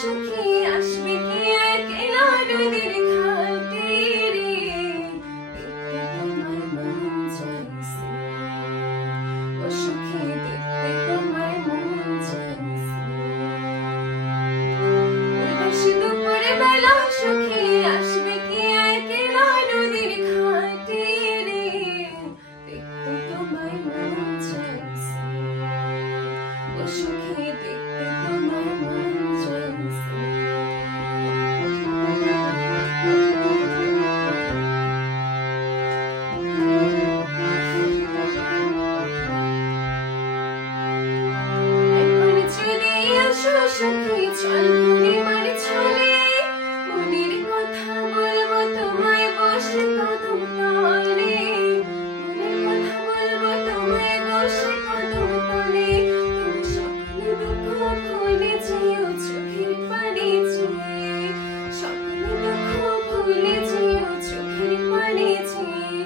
সখী আসবে কি একলা নদীর ঘাটে রে, দেখতে তোমার মন চাইছে, ও সখী দেখতে তোমার মন চাইছে। উর্বশী দুপুর বেলা সখী আসবে কি একলা নদীর ঘাটে রে, দেখতে তোমার মন চাইছে, ও সখী দেখতে তোমার মন চাইছে। একবার চলে আসো সখী চল পূর্ণিমার ছলে, মনের কথা বলবো তোমায় বসে কদম তলে, মনের কথা বলবো তোমায় বসে কদম তলে। তুমি সকল দুঃখ ভুলে যেও চোখের পানি ছেয়ে, সকল দুঃখ ভুলে যেও চোখের পানি ছেয়ে।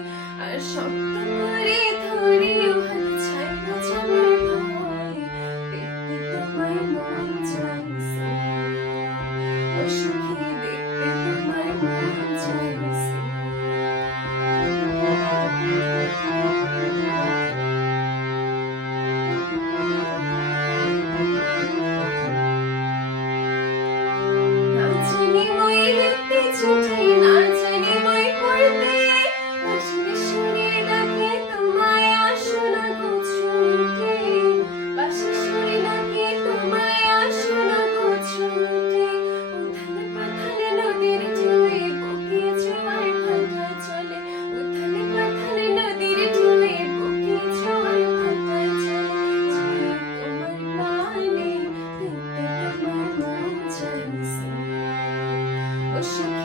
আর শক্ত করে ধরিও হাত ছাড়ো যাবার ভয়, দেখতে তোমার মন চাইছে, ও সখী দেখতে তোমার মন চাইছে। না জানি মই লিখতে চিঠি, না জানি মই পড়তে, বাঁশির সুরে ডাকে তোমায় আসো না গো ছুটে, বাঁশির সুরে ডাকে তোমায় আসো না গো ছুটে। উথাল পাথাল নদীর ঢেউয়ে বুকে জোয়ার ভাটা চলে, উথাল পাথাল নদীর ঢেউয়ে বুকে জোয়ার ভাটা চলে। ঝিয়ে তোমার পানে দেখতে তোমার মন চাইছে, ও সখী